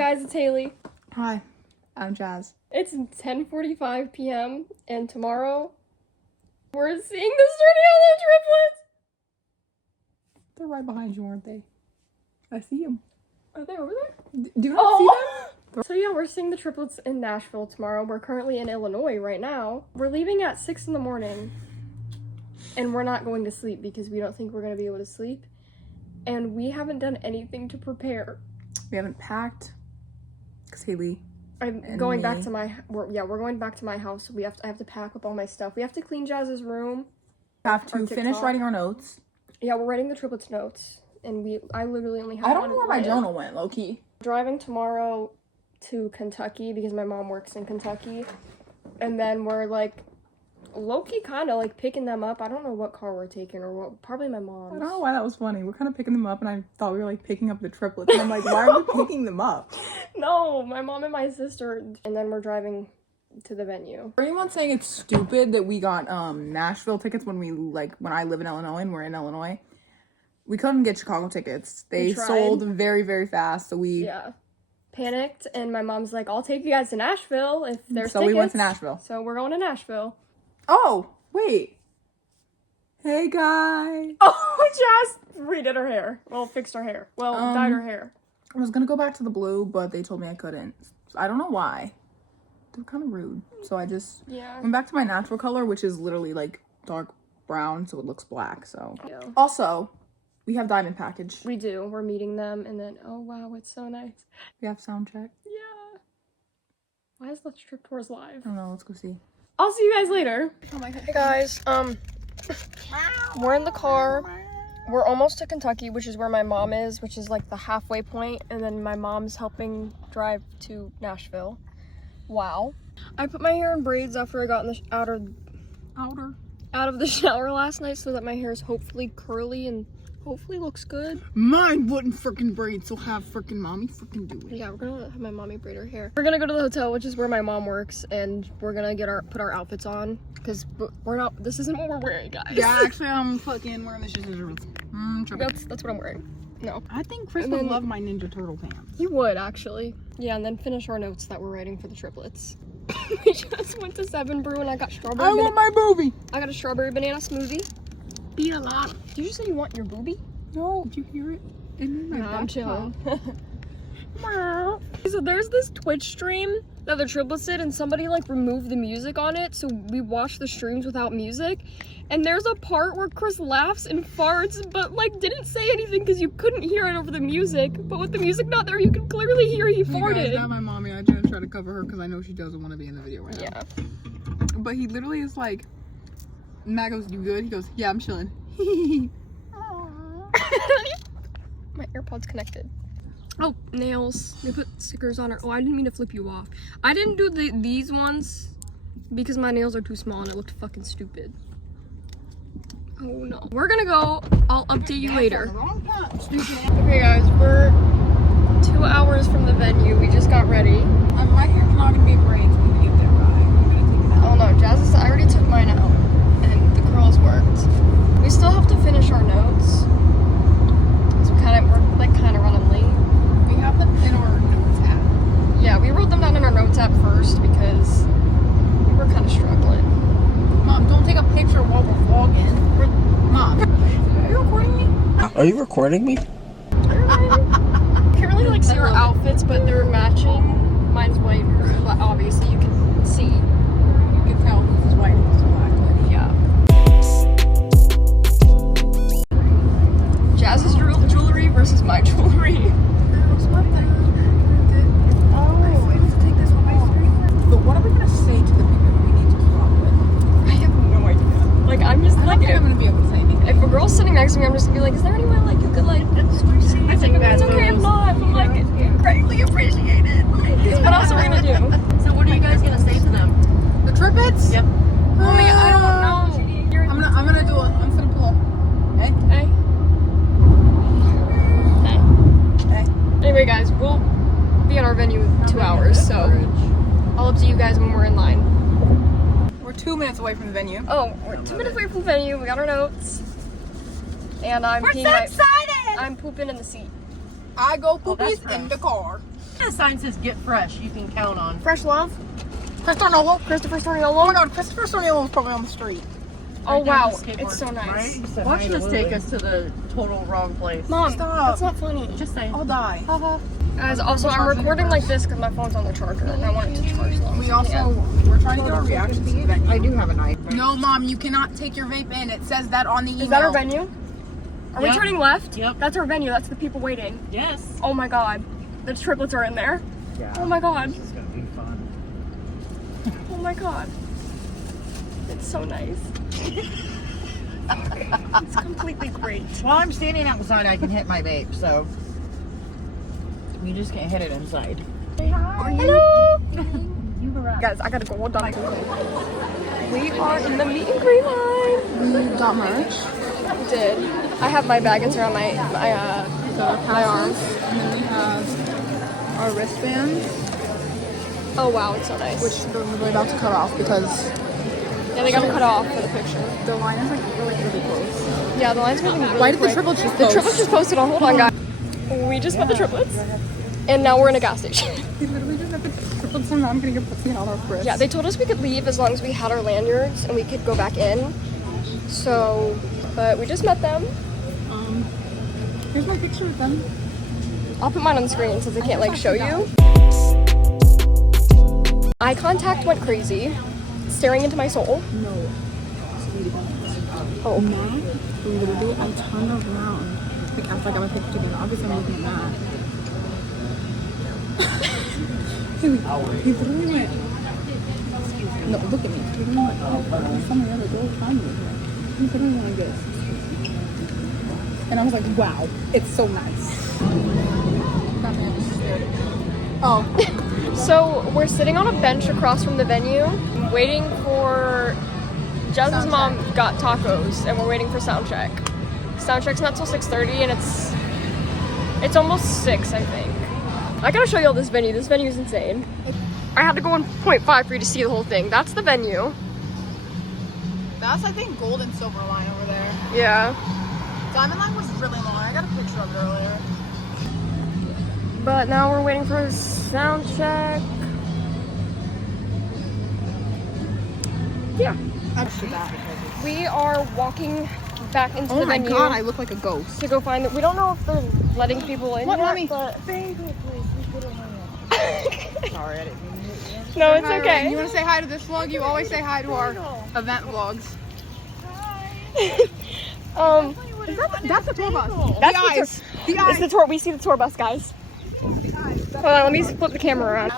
guys, it's Haley. Hi, I'm Jazz. It's 10:45 p.m. and tomorrow we're seeing the Sturdy triplets. They're right behind you, aren't they? I see them. Are they over there? Do you not see them? So yeah, we're seeing the triplets in Nashville tomorrow. We're currently in Illinois right now. We're leaving at 6 in the morning and we're not going to sleep because we don't think we're going to be able to sleep. And we haven't done anything to prepare. We haven't packed because Haley. I'm going back to my we're going back to my house. So I have to pack up all my stuff. We have to clean Jazz's room. We have to finish writing our notes. Yeah, we're writing the triplets notes, and I literally only have. I don't know where my journal went, low key. Driving tomorrow to Kentucky because my mom works in Kentucky, and then we're like low-key kind of like picking them up. I don't know what car we're taking or what. Probably my mom's. I don't know why that was funny. We're kind of picking them up, and I thought we were like picking up the triplets. And I'm like, why are we picking them up? No, my mom and my sister, and then we're driving to the venue. For anyone saying it's stupid that we got Nashville tickets when I live in Illinois and we're in Illinois, we couldn't get Chicago tickets. They sold very, very fast, so we panicked, and my mom's like, I'll take you guys to Nashville if there's tickets. So we went to Nashville. So we're going to Nashville. Oh, wait. Hey, guys. Oh, Jazz redid her hair. Well, fixed her hair. Well, dyed her hair. I was gonna go back to the blue, but they told me I couldn't. I don't know why. They were kind of rude. So I just went back to my natural color, which is literally like dark brown, so it looks black. So also, we have diamond package. We do. We're meeting them, and then oh wow, it's so nice. We have sound check. Yeah. Why is the trip tours live? I don't know. Let's go see. I'll see you guys later. Oh my god. Hey guys, we're in the car. We're almost to Kentucky, which is where my mom is, which is like the halfway point, and then my mom's helping drive to Nashville. Wow. I put my hair in braids after I got out of the shower last night so that my hair is hopefully curly and hopefully looks good. Mine wouldn't freaking braid, so have freaking mommy freaking do it. Yeah, we're gonna have my mommy braid her hair. We're gonna go to the hotel, which is where my mom works, and we're gonna put our outfits on because this isn't what we're wearing, guys. Yeah, actually, I'm fucking wearing the scissors. That's what I'm wearing. No. I think Chris would love my Ninja Turtle pants. He would, actually. Yeah, and then finish our notes that we're writing for the triplets. We just went to 7 Brew and I got strawberry. I want my boobie. I got a strawberry banana smoothie. Eat a lot. Did you say you want your boobie? No. Did you hear it? No, I'm chilling. So there's this Twitch stream that the triplets did, and somebody like removed the music on it, so we watched the streams without music. And there's a part where Chris laughs and farts, but like didn't say anything because you couldn't hear it over the music. But with the music not there, you could clearly hear he farted. Guys, not my mommy. I didn't try to cover her because I know she doesn't want to be in the video right now. Yeah. But he literally is like, Matt goes, "You good?" He goes, "Yeah, I'm chilling." My AirPod's connected. Oh, nails. They put stickers on her. Oh, I didn't mean to flip you off. I didn't do these ones because my nails are too small and it looked fucking stupid. Oh no. We're gonna go. I'll update you later. Okay guys, we're 2 hours from the venue. We just got ready. My hair's not gonna be great when we get there, but I'm gonna take it out. Oh no, I already took mine out and the curls worked. We still have to finish our notes. So we're kind of running late. We have them in our notes app. Yeah, we wrote them down in our notes app first because we were kind of struggling. Mom, don't take a picture while we're vlogging. Mom, are you recording me? Are you recording me? I can't really like see our outfits, but they're matching. Mine's white, but obviously you can see. You can tell this is white and this is black. Yeah. Jazz's jewelry versus my jewelry. But what are we gonna say to the people that we need to vlog with? I have no idea. Like I'm just I don't think I'm gonna be able to say anything. If a girl's sitting next to me, I'm just gonna be like, is there any way like you could like I think it's okay if not. I'm like greatly appreciated. What else are we gonna do? So what are you guys gonna say to them? The triplets? Yep. Mommy, I don't know. I'm gonna do it. I'm gonna pull. Okay? Hey. Anyway guys, we'll be at our venue in 2 hours, so I'll update you guys when we're in line. We're 2 minutes away from the venue. Oh, we're 2 minutes away from the venue. We got our notes. And I'm We're so excited! I'm pooping in the seat. I go poopies in the car. The sign says "Get fresh." You can count on. Fresh love. Christopher Noble. Christopher Storiolo. Oh my God, Christopher Storiolo was probably on the street. Oh Right there wow, with the skateboard. it's so nice. Right? Watch this take us to the total wrong place. Mom, Stop. that's not funny. Just saying. I'll die. Guys, also I'm recording like this because my phone's on the charger and I want it to charge long. We're trying to get our reaction to the event. I do have a knife. No, Mom, you cannot take your vape in. It says that on the email. Is that our venue? Are we Yep. turning left? Yep. That's our venue. That's the people waiting. Yes. Oh my God, the triplets are in there. Yeah. Oh my God. This is gonna be fun. Oh my God. It's so nice. It's completely great. While I'm standing outside, I can hit my vape, so you just can't hit it inside. Hello. Guys, I gotta go. Hold on. We are in the meet and greet line. We got merch. We did. I have my bag. It's around my arms. And then we have our wristbands, Oh wow, it's so nice. which we're about to cut off because Yeah, they got to cut off for the picture. the line is like really close. Yeah, the line's moving really Why did the quick. triplets just The post? triplets just posted on. Hold on, guys. We just met the triplets, and now we're in a gas station. We literally just have the triplets and I'm gonna get pussy in all our friends. Yeah, they told us we could leave as long as we had our lanyards and we could go back in. So, but we just met them. Here's my picture with them. I'll put mine on the screen since I can't like show you. Eye contact went crazy, staring into my soul. No. Oh, Matt, literally, I turned around. Like, after I got my picture taken, obviously I'm looking at Matt. he literally went, no, look at me. He literally went, oh, some of the other girls trying to look at me. He literally went like this. And I was like, wow, it's so nice. That man is scared. Oh. so we're sitting on a bench across from the venue, waiting for. Jazz's mom got tacos, and we're waiting for sound check. Sound check's not till 6:30, and it's almost 6, I think. I gotta show you all this venue. This venue is insane. I had to go in 0.5 for you to see the whole thing. That's the venue. That's, I think, gold and silver line over there. Yeah. Diamond line was really long. I got a picture of it earlier. But now we're waiting for sound check. Yeah. We are walking back into the venue. Oh my God, I look like a ghost. To go find it. We don't know if they're letting people in What, yet, Mommy? but... Sorry, I didn't mean to hit you. No, it's Hi, okay. You want to say hi to this vlog? You always say hi to our event vlogs. That's a tour bus. That's the eyes. The It's eyes. the tour. We see the tour bus, guys. Hold on, let me flip the camera around.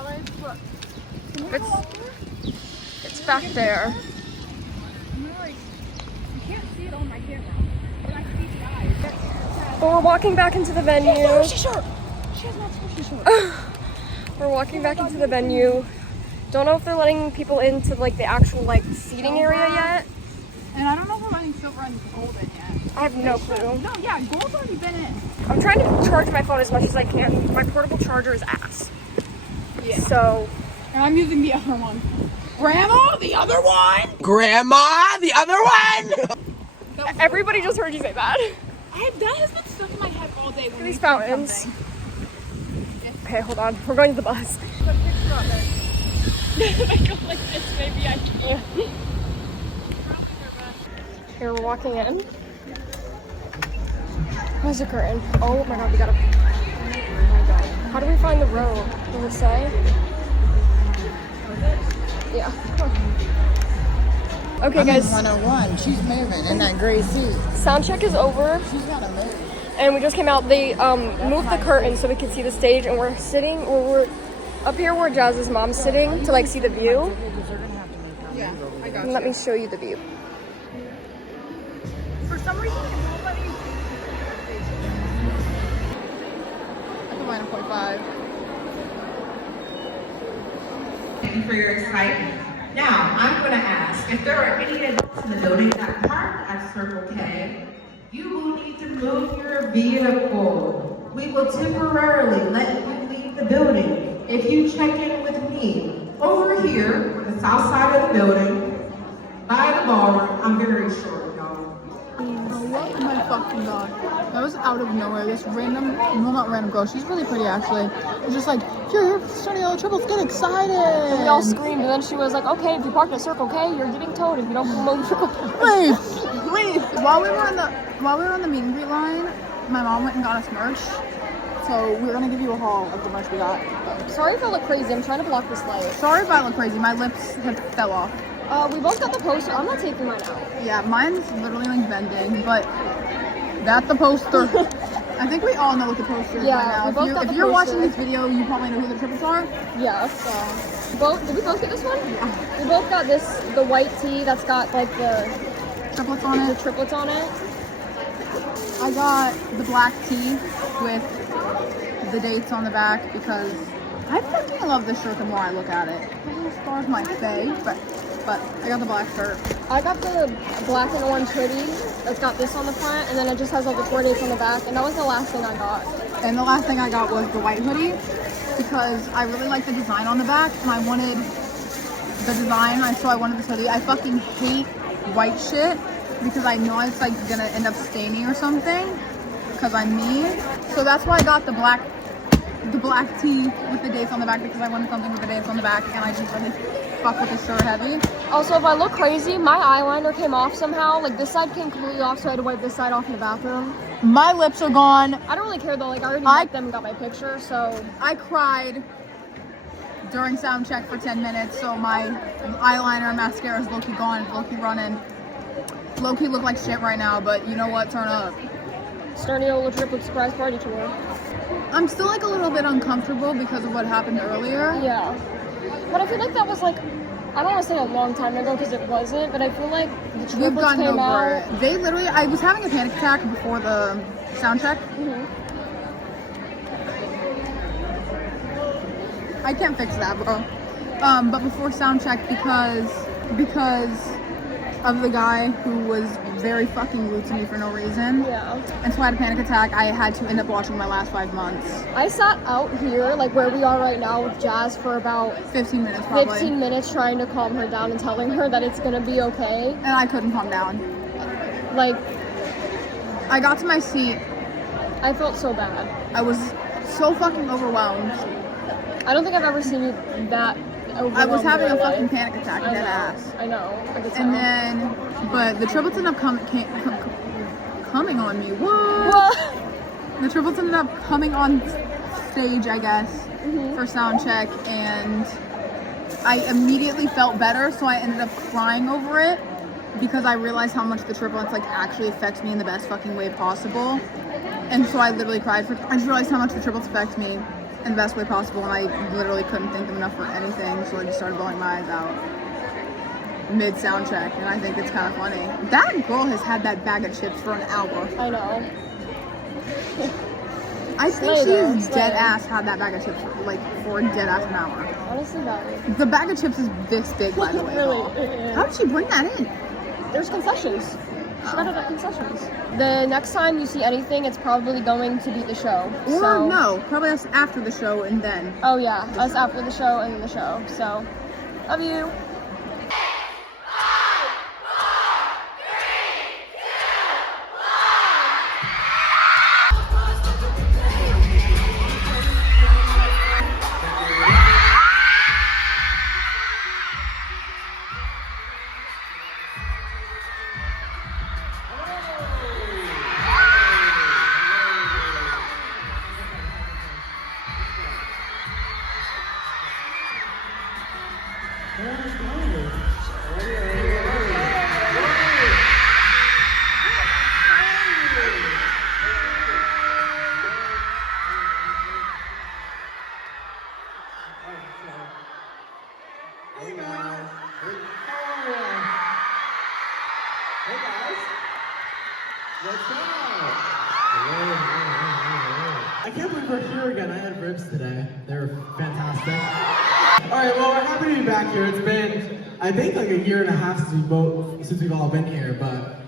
It's back there. But we're walking back into the venue. We're walking back into the venue. Don't know if they're letting people into like the actual like seating area yet. And I don't know if we're letting silver and gold in yet. I have no clue. No, yeah, gold's already been in. I'm trying to charge my phone as much as I can. My portable charger is ass. Yeah. So And I'm using the other one. Grandma, the other one! Grandma, the other one! everybody just heard you say that. That has been stuck in my head all day. When These you say fountains. something. Okay, hold on. We're going to the bus. Put a picture of it. If I go like this, maybe I can. Here, we're walking in. Where's the curtain? Oh my God, we gotta. Oh my God. How do we find the road? Does it say? Yeah. Okay, guys. 101. She's moving in that gray suit. Sound check is over. She's gotta move. And we just came out. They moved the curtain so we could see the stage, and we're sitting. We're up here where Jazz's mom's sitting to like see the view. Yeah, I got And let me show you the view. For some reason, it won't let me. I put mine at 0.5. Thank you for your excitement. Now, I'm going to ask if there are any adults in the building that park at Circle K, you will need to move your vehicle. We will temporarily let you leave the building if you check in with me. Over here, the south side of the building, by the ballroom. I'm very short, y'all. Oh my fucking God. That was out of nowhere. This random, well, not random girl. She's really pretty actually. Was just like, You're starting all the triples, get excited. And we all screamed, and then she was like, okay, if you park at Circle K, you're getting towed if you don't promote the Circle K. Leave. While we were on the meet and greet line, my mom went and got us merch. So we're gonna give you a haul of the merch we got. Sorry if I look crazy, I'm trying to block this light. Sorry if I look crazy, my lips have fell off. We both got the poster. I'm not taking mine out. Yeah, mine's literally like bending, but that's the poster. I think we all know what the poster is Yeah, by now. If you're watching this video, you probably know who the triplets are. Yes. Did we both get this one? Yeah. We both got this, the white tee that's got like the Triplets on the it. triplets on it. I got the black tee with the dates on the back because I fucking love this shirt the more I look at it. The little stars my face, but I got the black shirt. I got the black and orange hoodie that's got this on the front, and then it just has all the tour dates on the back, and that was the last thing I got. And the last thing I got was the white hoodie because I really like the design on the back, and I wanted the design, so I wanted this hoodie. I fucking hate white shit because I know it's like gonna end up staining or something because I'm me. So that's why I got the black tee with the dates on the back because I wanted something with the dates on the back, and I just really fuck with this shirt heavy. Also, if I look crazy, my eyeliner came off somehow. Like this side came completely off, so I had to wipe this side off in the bathroom. My lips are gone. I don't really care though. Like I already wiped them and got my picture, so I cried during sound check for 10 minutes, so my eyeliner and mascara is low-key gone, low-key running. Low-key look like shit right now, but you know what? Turn up. starting a little triplet surprise party tour. I'm still like a little bit uncomfortable because of what happened earlier. Yeah. But I feel like that was like, I don't want to say a long time ago because it wasn't, but I feel like the We've triplets gotten came over out. it. They literally, I was having a panic attack before the sound check. Mm-hmm. I can't fix that, bro. But before sound check because of the guy who was very fucking rude to me for no reason. Yeah. And so I had a panic attack. I had to end up watching my last 5 months. I sat out here, like where we are right now with Jazz for about 15 minutes probably. 15 minutes trying to calm her down and telling her that it's gonna be okay. And I couldn't calm down. Like, I got to my seat. I felt so bad. I was so fucking overwhelmed. I don't think I've ever seen you that overwhelmed. I was having in a my fucking life. panic attack, dead ass. I know. I could tell. And then, but the triplets ended up coming on me. What? What? The triplets ended up coming on stage, I guess, for sound check, and I immediately felt better, so I ended up crying over it because I realized how much the triplets like actually affects me in the best fucking way possible. And so I literally cried I just realized how much the triplets affect me in the best way possible, and I literally couldn't think of enough for anything, so I just started bawling my eyes out mid sound check, and I think it's kind of funny. That girl has had that bag of chips for an hour. I know. I think Slay she's though, dead slay. ass had that bag of chips for a dead ass an hour. Honestly, that The bag of chips is this big, by the way. really. though. How did she bring that in? There's concessions. She got it at concessions. The next time you see anything, it's probably going to be the show. Or so. no, probably us after the show and then. Oh yeah, us after the show and then the show. So, love you. I can't believe we're here again. I had ribs today. They were fantastic. All right, well, we're happy to be back here. It's been, I think, like a year and a half since we've all been here, but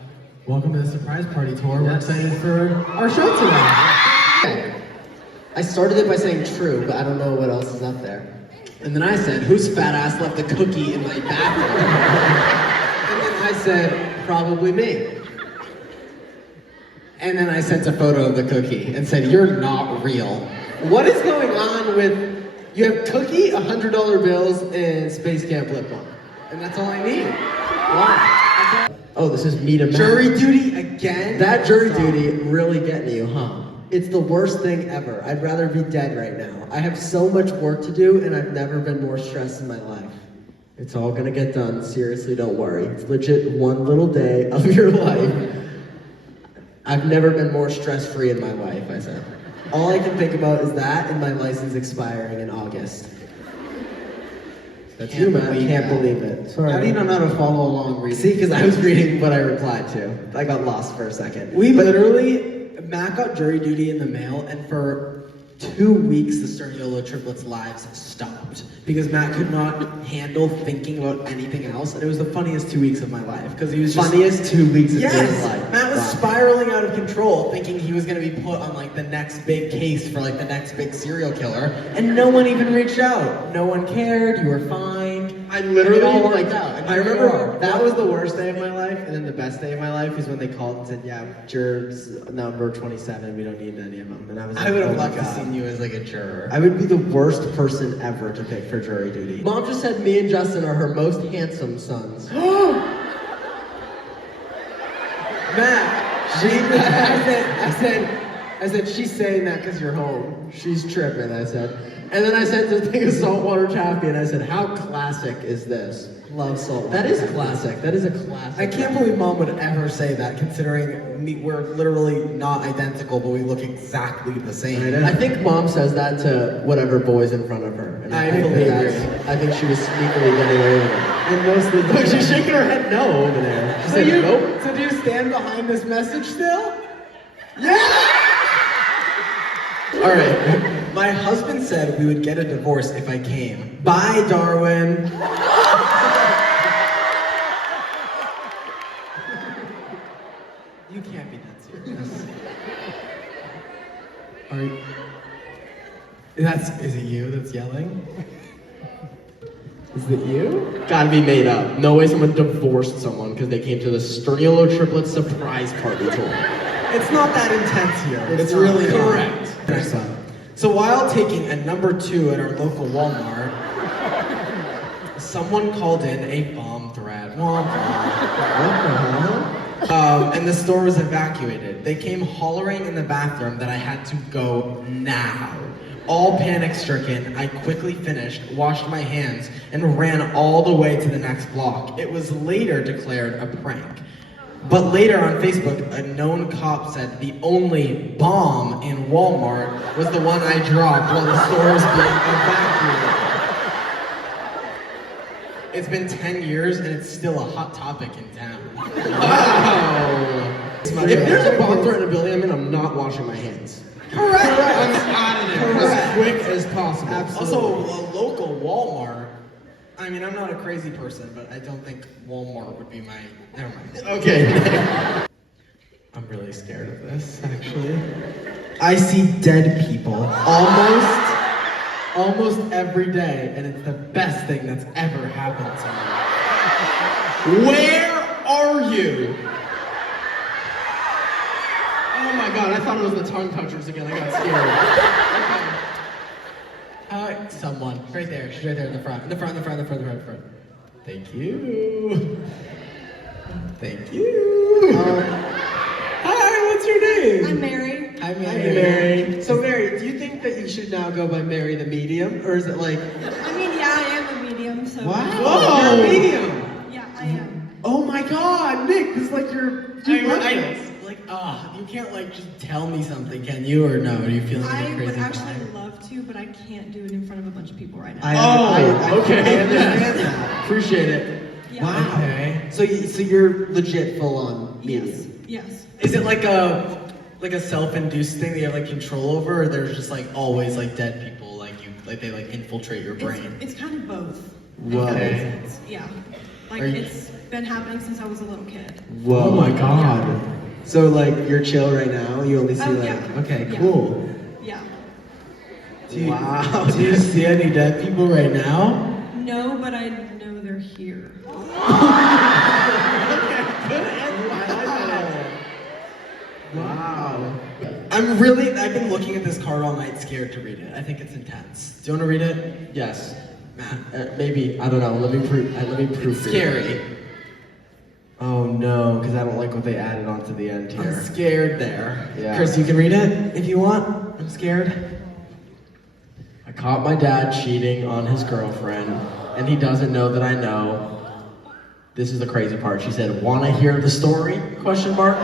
welcome to the surprise party tour. We're excited for our show today. I started it by saying true, but I don't know what else is up there. And then I said, whose fat ass left a cookie in my bathroom? And then I said, probably me. And then I sent a photo of the cookie and said, you're not real. What is going on with You have cookie, $100 bills, and Space Camp lip balm. And that's all I need. Wow. Oh, this is me to Matt. Jury duty again? That jury duty really getting you, huh? It's the worst thing ever. I'd rather be dead right now. I have so much work to do, and I've never been more stressed in my life. It's all gonna get done. Seriously, don't worry. It's legit one little day of your life. I've never been more stress-free in my life, I said. All I can think about is that and my license expiring in August. That's you, man. I can't believe it. Sorry. How do you not know how to follow along reading? See, because I was reading what I replied to. I got lost for a second. Matt got jury duty in the mail, and for 2 weeks, the Sturniolo triplets' lives stopped because Matt could not handle thinking about anything else, and it was the funniest 2 weeks of my life because he was just, funniest 2 weeks of his yes. life. Matt was spiraling out of control, thinking he was going to be put on like the next big case for like the next big serial killer, and no one even reached out. No one cared. You were fine. I literally all like worked out. I remember that was the worst day of my life, and then the best day of my life is when they called and said, "Yeah, jurors number 27. We don't need any of them." And I was like, I would have oh my loved to God. seen you as like a juror. I would be the worst person ever to pick for jury duty. Mom just said me and Justin are her most handsome sons. Matt, I said, she's saying that because you're home. She's tripping, I said. And then I sent this thing of saltwater taffy, and I said, how classic is this? love saltwater. That is classic. That is a classic. I can't believe Mom would ever say that, considering we're literally not identical, but we look exactly the same. I think Mom says that to whatever boys in front of her. And I believe I think she was sneakily getting away with it. And mostly, Look, she's shaking her head no over there. She said nope. So do you stand behind this message still? Yeah! All right. My husband said we would get a divorce if I came. Bye, Darwin. You can't be that serious. Are you? Is it you that's yelling? Is it you? Gotta be made up. No way someone divorced someone because they came to the Sturniolo triplet surprise party tour. It's not that intense here. It's not. really Correct. Not. So while taking a number 2 at our local Walmart, someone called in a bomb threat. And the store was evacuated. They came hollering in the bathroom that I had to go now. All panic-stricken, I quickly finished, washed my hands, and ran all the way to the next block. It was later declared a prank. But later on Facebook, a known cop said the only bomb in Walmart was the one I dropped while the store was being evacuated. It's been 10 years and it's still a hot topic in town. Wow. If there's a bomb threat in a building, I'm not washing my hands. Correct. I'm out of there as quick as possible. Absolutely. Also, a local Walmart. I mean, I'm not a crazy person, but I don't think Walmart would be my... Never mind. Okay. I'm really scared of this, actually. I see dead people almost every day, and it's the best thing that's ever happened to me. Where are you? Oh my god, I thought it was the tongue touchers again. I got scared. Someone. Right there. She's right there in the front. In the front. Thank you. Thank you. Hi, what's your name? I'm Mary. Hi, Mary. So, Mary, do you think that you should now go by Mary the Medium? Or is it like... I mean, yeah, I am a medium, so... Wow. Oh, you're a medium. Yeah, I am. Oh my god, Nick, this is like your... you can't like just tell me something, can you? Or no, are you feeling like a I crazy would actually vibe? love to, but I can't do it in front of a bunch of people right now. Okay. I understand that. Appreciate it. Yeah. Wow. Okay. So you're legit full on medium. Yes. Is it like a self-induced thing that you have like control over, or there's just like always like dead people they like infiltrate your brain? It's kind of both. Whoa. Okay. Yeah. Like it's been happening since I was a little kid. Whoa. Oh my god. So like you're chill right now. You only see okay, Yeah. cool. Yeah. Wow. Do you see any dead people right now? No, but I know they're here. Wow. I've been looking at this card all night, scared to read it. I think it's intense. Do you want to read it? Yes. Maybe, I don't know. Let me prove. It's scary. Oh no, because I don't like what they added on to the end here. I'm scared there. Yeah. Chris, you can read it if you want. I'm scared. I caught my dad cheating on his girlfriend, and he doesn't know that I know. This is the crazy part. She said, "Wanna hear the story?" Question mark.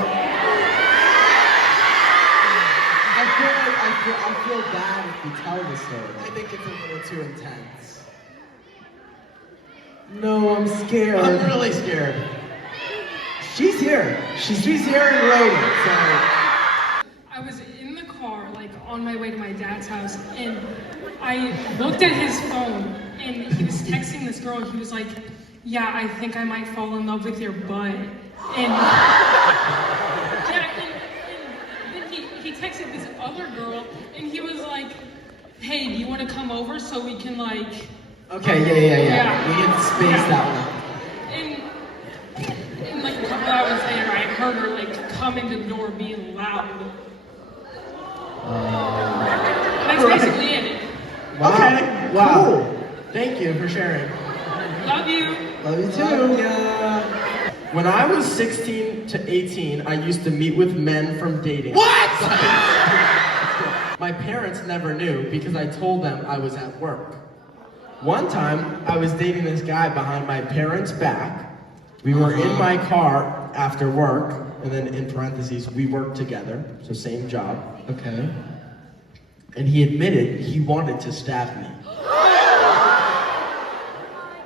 I feel bad if you tell the story. I think it's a little too intense. No, I'm scared. I'm really scared. She's here. She's here and wrote it, so. I was in the car, like on my way to my dad's house, and I looked at his phone, and he was texting this girl. He was like, "Yeah, I think I might fall in love with your butt." And then he texted this other girl, and he was like, "Hey, do you want to come over so we can like?" Okay, yeah. We can space that one out. And like a couple hours later, I heard her like come into the door being loud. That's basically it. Wow. Okay, wow. Cool. Thank you for sharing. Love you. Love you too. When I was 16 to 18, I used to meet with men from dating. What? My parents never knew because I told them I was at work. One time, I was dating this guy behind my parents' back. We were in my car after work, and then in parentheses, we worked together, so same job. Okay. And he admitted he wanted to stab me.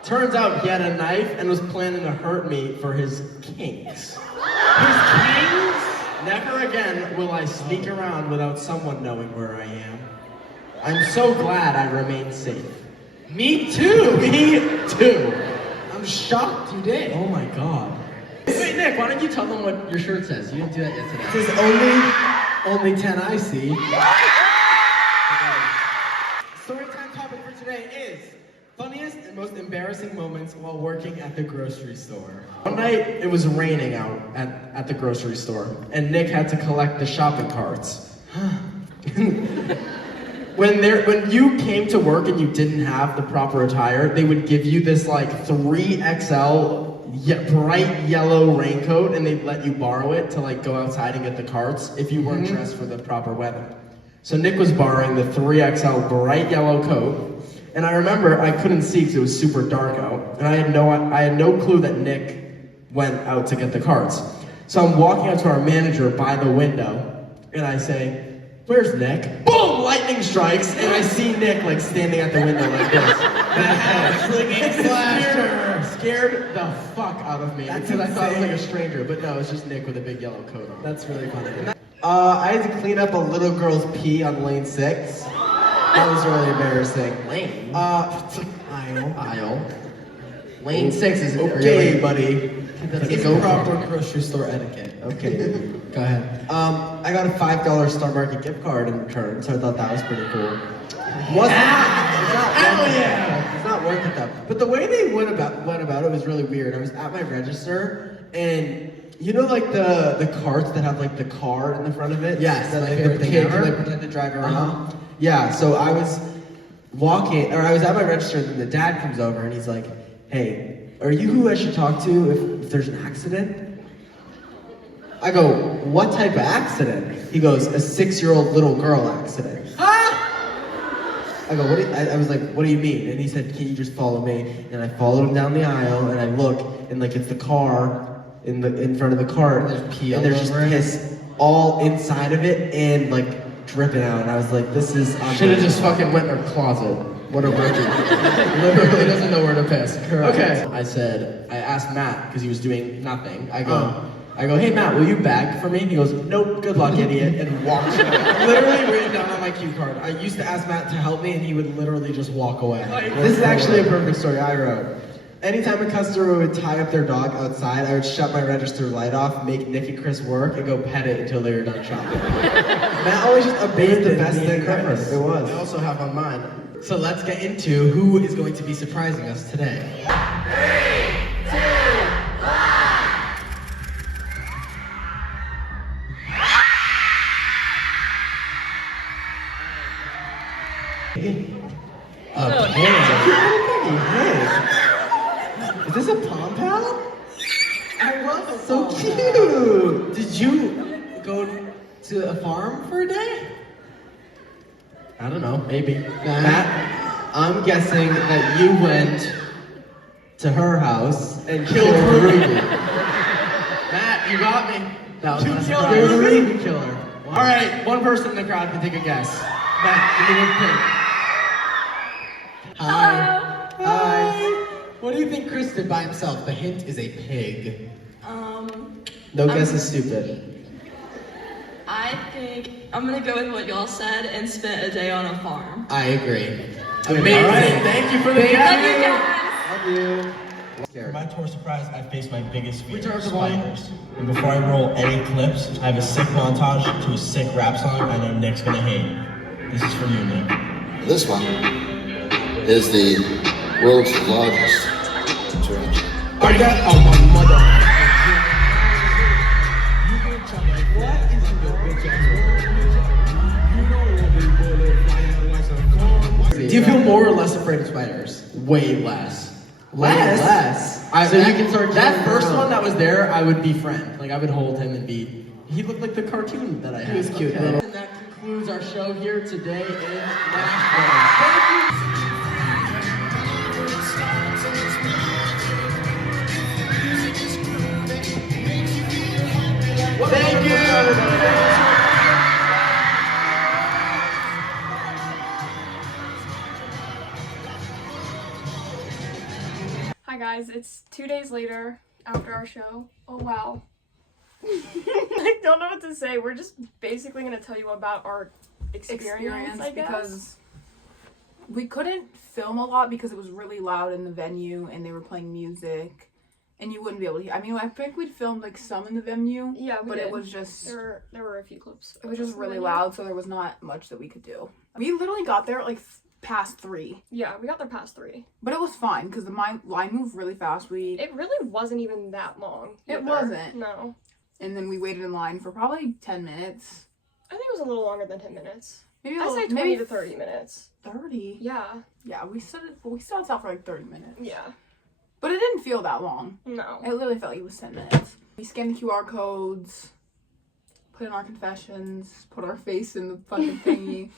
Turns out he had a knife and was planning to hurt me for his kinks. His kinks? Never again will I sneak around without someone knowing where I am. I'm so glad I remain safe. Me too. Me too. I'm shocked you did. Oh my god. Wait, Nick, why don't you tell them what your shirt says? You didn't do that yet today. It says only 10 I see. Storytime topic for today is funniest and most embarrassing moments while working at the grocery store. One night, it was raining out at the grocery store, and Nick had to collect the shopping carts. When you came to work and you didn't have the proper attire, they would give you this like 3XL bright yellow raincoat, and they'd let you borrow it to like go outside and get the carts if you weren't dressed for the proper weather. So Nick was borrowing the 3XL bright yellow coat, and I remember I couldn't see because it was super dark out, and I had no clue that Nick went out to get the carts. So I'm walking up to our manager by the window, and I say, "Where's Nick?" Boom! Lightning strikes, and I see Nick like standing at the window like this. Scared the fuck out of me because I thought it was like a stranger, but no, it's just Nick with a big yellow coat on. That's really funny. I had to clean up a little girl's pee on lane 6. That was really embarrassing. Lane? Aisle. Lane 6 is Okay, buddy. That's It's a proper grocery store etiquette. Okay, go ahead. I got a $5 Star Market gift card in return, so I thought that was pretty cool. It's not worth it though. But the way they went about it was really weird. I was at my register, and you know, like the carts that have like the car in the front of it. Yes, that my like favorite the thing kid ever. can like pretend to drive around. Yeah. So I was I was at my register, and then the dad comes over, and he's like, "Hey, are you who I should talk to if there's an accident?" I go, "What type of accident?" He goes, "A 6-year-old little girl accident." I go, I was like, "What do you mean?" And he said, "Can you just follow me?" And I followed him down the aisle, and I look, and like it's the car in front of the cart, and there's pee, and there's just piss all inside of it and like dripping out. And I was like, "This is." Should have just fucking went in her closet. What a rookie. Literally doesn't know where to piss. Correct. Okay. I asked Matt, because he was doing nothing. I go, "Hey Matt, will you bag for me?" He goes, "Nope, good luck, idiot," and walks away. Literally written down on my cue card. I used to ask Matt to help me, and he would literally just walk away. This is actually a perfect story I wrote. Anytime a customer would tie up their dog outside, I would shut my register light off, make Nick and Chris work, and go pet it until they were done shopping. Matt always just abandoned the best thing ever. It was. I also have on mine. So let's get into who is going to be surprising us today. 3, 2, 1. So cute. Did you go to a farm for a day? I don't know, maybe. Matt, I'm guessing that you went to her house and killed Ruby. Matt, you got me. You killed Ruby? You killed her. Wow. All right, one person in the crowd can take a guess. Matt, give me a pig. Hi. Hello. Hi. What do you think Chris did by himself? The hint is a pig. No guess is stupid. I think I'm gonna go with what y'all said and spent a day on a farm. I agree. Amazing. All right, thank you for the guess. Love you. For my tour surprise, I face my biggest fear, spiders. And before I roll any clips, I have a sick montage to a sick rap song I know Nick's gonna hate. This is for you, Nick. This one is the world's largest tarantula. Are you guys? Oh my mother. Do you feel more or less afraid of spiders? Way less. Less? So you can start that first one that was there, I would befriend. Like I would hold him and be. He looked like the cartoon that I had. He was cute. Okay. And that concludes our show here today in Nashville. Thank you. Thank you. Hi guys, it's 2 days later after our show. Oh wow. I don't know what to say. We're just basically going to tell you about our experience I guess. Because we couldn't film a lot because it was really loud in the venue and they were playing music and you wouldn't be able to hear. I mean, I think we'd filmed like some in the venue. Yeah, but it was just there were a few clips. It was just really loud, so there was not much that we could do. We literally got there at like past 3. Yeah, we got there past 3. But it was fine because the line moved really fast. It really wasn't even that long. It wasn't. No. And then we waited in line for probably 10 minutes. I think it was a little longer than 10 minutes. Maybe I'd say 20 to 30 minutes. 30? Yeah. Yeah, we stood outside for like 30 minutes. Yeah. But it didn't feel that long. No. It literally felt like it was 10 minutes. We scanned the QR codes, put in our confessions, put our face in the fucking thingy.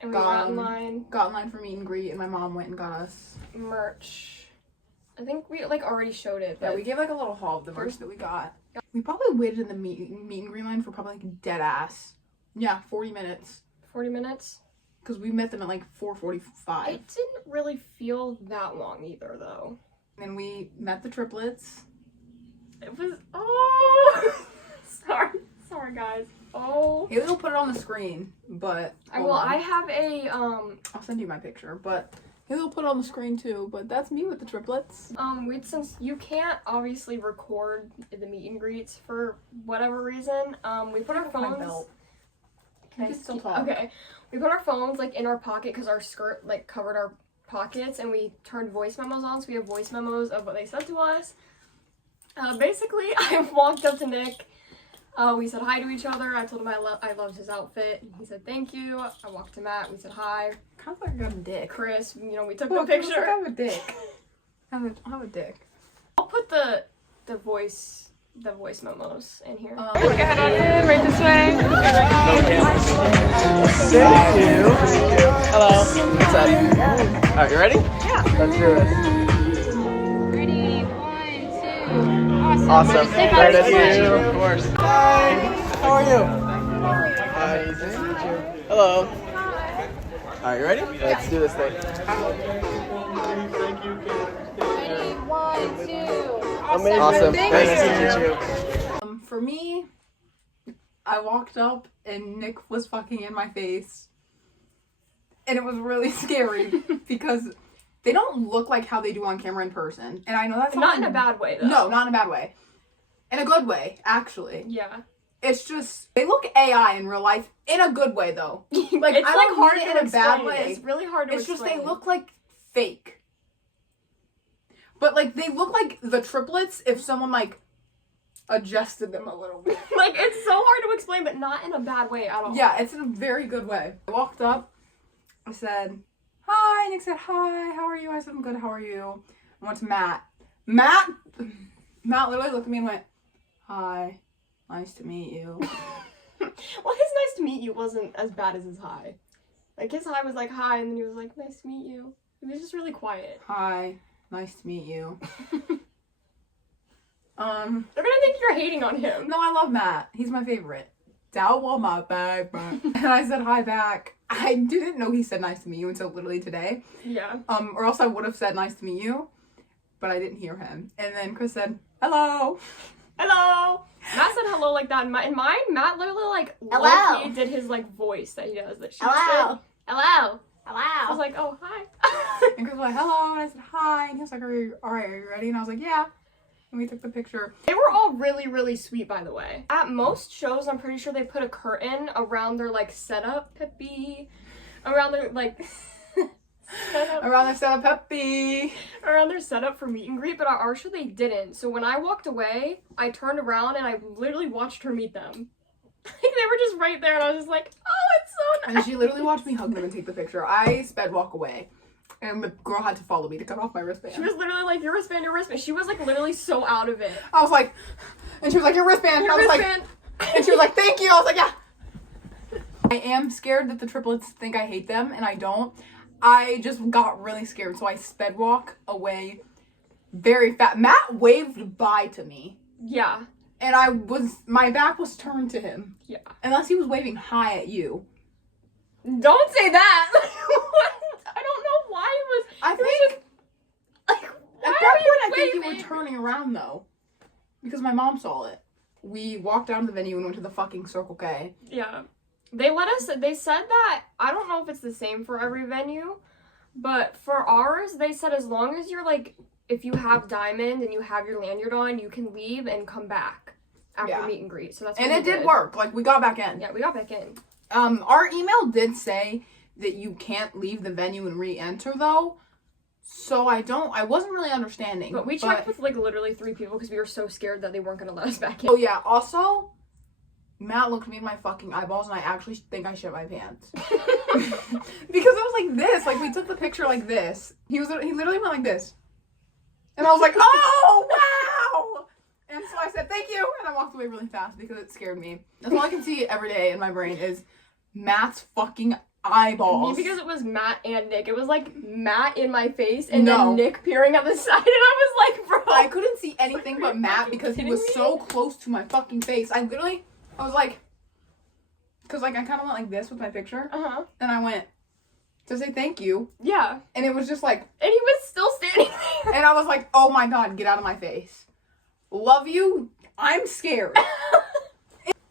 And we got in line. Got in line for meet and greet, and my mom went and got us merch. I think we like already showed it. Yeah, we gave like a little haul of the merch that we got. We probably waited in the meet and greet line for probably like dead ass. Yeah, 40 minutes. 40 minutes? Because we met them at like 4:45. It didn't really feel that long either, though. And then we met the triplets. It was sorry guys. Haley will put it on the screen, but I have a I'll send you my picture, but Haley will put it on the screen too. But that's me with the triplets. Since you can't obviously record the meet and greets for whatever reason, we put our phones. Can I still talk? Okay, we put our phones like in our pocket because our skirt like covered our pockets, and we turned voice memos on, so we have voice memos of what they said to us. Basically, I walked up to Nick. We said hi to each other. I told him I loved his outfit. He said thank you. I walked to Matt. We said hi. Kind of like I got a dick. Chris, we took the picture. I have a dick. I have a dick. I'll put the voice memos in here. Okay, head on in, right this way. Thank you. Hello. What's up? Alright, you ready? Yeah. Let's do it. Ready? 1, 2. Awesome. Great to meet you. Of course. Hi. How are you? Hi. Nice to meet you. Hello. Alright, you ready? Let's do this thing. Ready? 1, 2. Amazing. Awesome. Nice to meet you. For me, I walked up and Nick was fucking in my face. And it was really scary because they don't look like how they do on camera in person. And I know that's not in a bad way, though. No, not in a bad way. In a good way, actually. Yeah. It's just, they look AI in real life in a good way, though. Like, it's I like don't hard mean to it in a bad explain. way. It's really hard to explain. It's just, they look like fake. But, like, they look like the triplets if someone, like, adjusted them a little bit. Like, it's so hard to explain, but not in a bad way at all. Yeah, it's in a very good way. I walked up, I said, hi. Nick said, hi, how are you? I said, I'm good, how are you? I went to Matt. Matt literally looked at me and went, Hi. Nice to meet you. Well, his nice to meet you wasn't as bad as his hi. Like, his hi was like, hi, and then he was like, nice to meet you. He was just really quiet. Hi. Nice to meet you. They're gonna think you're hating on him. No, I love Matt. He's my favorite. Down on my back. And I said hi back. I didn't know he said nice to meet you until literally today. Yeah. Or else I would have said nice to meet you. But I didn't hear him. And then Chris said, hello. Hello. Matt said hello like that. In mine, Matt literally like Hello. low-key did his like voice that he does. That she Hello. did. Hello. Hello. I was like, oh, hi. And Chris was like, hello. And I said hi. And he was like, alright, are you ready? And I was like, yeah. And we took the picture. They were all really, really sweet, by the way. At most shows, I'm pretty sure they put a curtain around their like setup, Peppy. Around their like Around their setup, Peppy. Around their setup for meet and greet, but at our show they didn't. So when I walked away, I turned around and I literally watched her meet them. Like, they were just right there, and I was just like, oh, it's so nice. And she literally watched me hug them and take the picture. I sped walk away. And the girl had to follow me to cut off my wristband. She was literally like, your wristband, your wristband. She was like literally so out of it. I was like, and she was like, your wristband. Your wristband. Like, and she was like, thank you. I was like, yeah. I am scared that the triplets think I hate them, and I don't. I just got really scared, so I sped walk away very fast. Matt waved bye to me. Yeah. And my back was turned to him. Yeah. Unless he was waving hi at you. Don't say that. I don't know why it was. I think like, at that point I think you were turning around though, because my mom saw it. We walked down to the venue and went to the fucking Circle K. Yeah, they said that, I don't know if it's the same for every venue, but for ours they said as long as you're like, if you have Diamond and you have your lanyard on, you can leave and come back after meet and greet. So that's what and it did work. Like, we got back in. Yeah, we got back in. Our email did say that you can't leave the venue and re-enter though. So I wasn't really understanding. But we checked with like literally 3 people because we were so scared that they weren't going to let us back in. Oh yeah, also, Matt looked me in my fucking eyeballs and I actually think I shit my pants. Because it was like this, like we took the picture like this. He literally went like this. And I was like, oh wow! And so I said, thank you, and I walked away really fast because it scared me. That's all I can see every day in my brain is Matt's fucking eyeballs. Because it was Matt and Nick. It was like Matt in my face and then Nick peering at the side, and I was like, bro. I couldn't see anything but Matt because he was so close to my fucking face. I was like, because like I kind of went like this with my picture. Uh-huh. And I went to say thank you. Yeah. And it was just like. And he was still standing there. And I was like, oh my God, get out of my face. Love you. I'm scared.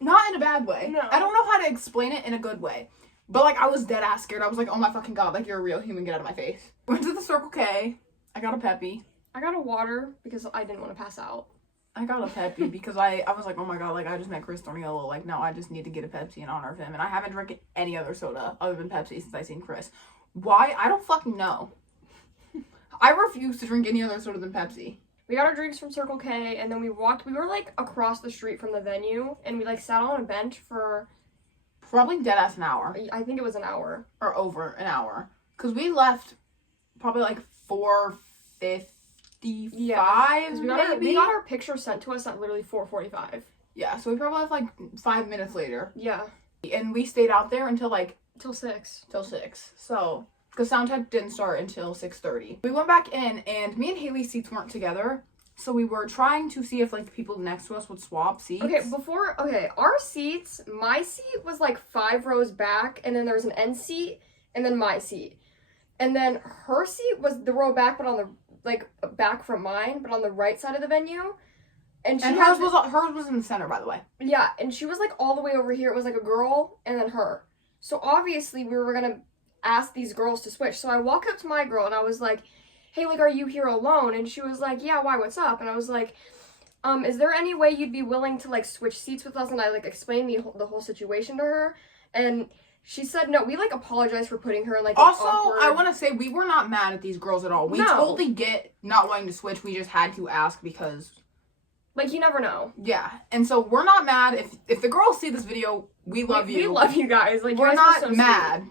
Not in a bad way. No. I don't know how to explain it in a good way. But like, I was dead ass scared. I was like, oh my fucking God, like you're a real human, get out of my face. Went to the Circle K. I got a Peppy. I got a water because I didn't want to pass out. I got a Peppy because I was like, oh my God, like I just met Chris Torniello. Like, no, I just need to get a Pepsi in honor of him. And I haven't drank any other soda other than Pepsi since I seen Chris. Why? I don't fucking know. I refuse to drink any other soda than Pepsi. We got our drinks from Circle K, and then we were like across the street from the venue, and we like sat on a bench for probably dead ass an hour. I think it was an hour. Or over an hour. Because we left probably like 4:55. Yeah. We got our picture sent to us at literally 4:45. Yeah, so we probably left like 5 minutes later. Yeah. And we stayed out there until like... Till 6. Till 6. So... Because sound check didn't start until 6:30. We went back in, and me and Haley's seats weren't together. So we were trying to see if, like, the people next to us would swap seats. Our seats, my seat was, like, 5 rows back, and then there was an end seat, and then my seat. And then her seat was the row back, but on the, like, back from mine, but on the right side of the venue. And hers was in the center, by the way. Yeah, and she was, like, all the way over here. It was, like, a girl, and then her. So, obviously, we were gonna ask these girls to switch. So I walk up to my girl and I was like, hey, like, are you here alone? And she was like, yeah, why, what's up? And I was like, is there any way you'd be willing to like switch seats with us? And I like explained the whole situation to her, and she said no. We like apologized for putting her in like also I want to say we were not mad at these girls at all. We totally get not wanting to switch. We just had to ask because like you never know. Yeah, and so we're not mad if the girls see this video. We love you. We love you guys. Like, we're not mad.